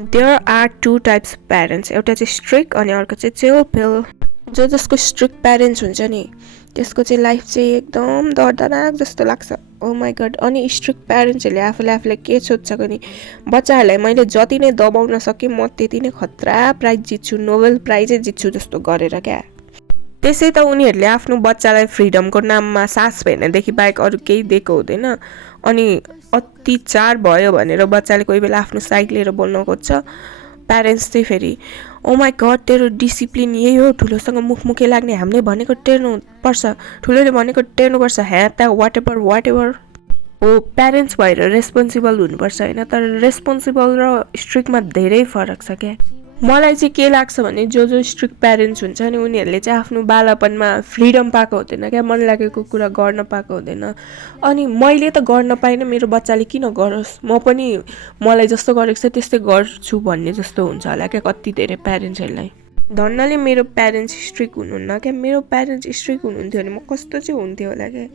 There are two types of parents, एउटा चाहिँ strict अनि अर्को चाहिँ चिल पिल। जसको स्ट्रिक्ट प्यारेन्ट्स हुन्छ नि त्यसको चाहिँ लाइफ चाहिँ एकदम दर्दनाक जस्तो लाग्छ। ओ माई गड। अनि स्ट्रिक्ट प्यारेन्ट्सहरूले आफूलाई के सोध्छ भने बच्चाहरूलाई मैले जति नै दबाउन सकेँ म त्यति नै खतरा प्राइज जित्छु, नोबेल प्राइजै जित्छु जस्तो गरेर क्या। त्यसै त उनीहरूले आफ्नो बच्चालाई फ्रिडमको नाममा सास फेर्नदेखि बाहेक अरू केही दिएको हुँदैन। अनि अत्याचार भयो भनेर बच्चाले कोही बेला आफ्नो साइड लिएर बोल्न खोज्छ। प्यारेन्ट्स चाहिँ फेरि ओ माई गड तेरो डिसिप्लिन यही हो, ठुलोसँग मुखमुखे लाग्ने, हामीले भनेको टेर्नुपर्छ, ठुलोले भनेको टेर्नुपर्छ, ह्याप वाट एभर। हो प्यारेन्ट्स भएर रेस्पोन्सिबल हुनुपर्छ होइन, तर रेस्पोन्सिबल र स्ट्रिक्टमा धेरै फरक छ क्या। मलाई चाहिँ के लाग्छ भने जो स्ट्रिक्ट प्यारेन्ट्स हुन्छ नि उनीहरूले चाहिँ आफ्नो बालापनमा फ्रिडम पाएको हुँदैन क्या, मन लागेको कुरा गर्न पाएको हुँदैन। अनि मैले त गर्न पाइनँ, मेरो बच्चाले किन गरोस्, म पनि मलाई जस्तो गरेको छ त्यस्तै गर्छु भन्ने जस्तो हुन्छ होला क्या कति धेरै प्यारेन्ट्सहरूलाई। धन्नले मेरो प्यारेन्ट्स स्ट्रिक्ट हुनुहुन्न क्या, मेरो प्यारेन्ट्स स्ट्रिक्ट हुनुहुन्थ्यो भने म कस्तो चाहिँ हुन्थ्यो होला क्या।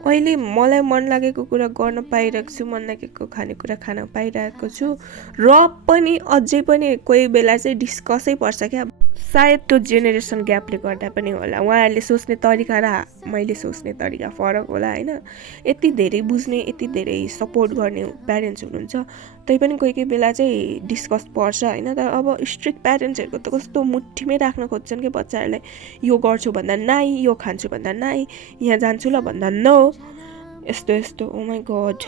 अहिले मलाई मन लागेको कुरा गर्न पाइरहेको छु, मन लागेको खानेकुरा खान पाइरहेको छु, र पनि अझै पनि कोही बेला चाहिँ डिस्कसै पर्छ क्या। सायद त्यो जेनेरेसन ग्यापले गर्दा पनि होला, उहाँहरूले सोच्ने तरिका र मैले सोच्ने तरिका फरक होला होइन। यति धेरै बुझ्ने यति धेरै सपोर्ट गर्ने प्यारेन्ट्स हुनुहुन्छ, तैपनि कोही बेला चाहिँ डिस्कस पर्छ होइन। तर अब स्ट्रिक्ट प्यारेन्ट्सहरूको त कस्तो मुठीमै राख्न खोज्छन् कि बच्चाहरूलाई, यो गर्छु भन्दा नाइ, यो खान्छु भन्दा नाइ, यहाँ जान्छु ल भन्दा नो, यस्तो ओ माई गड।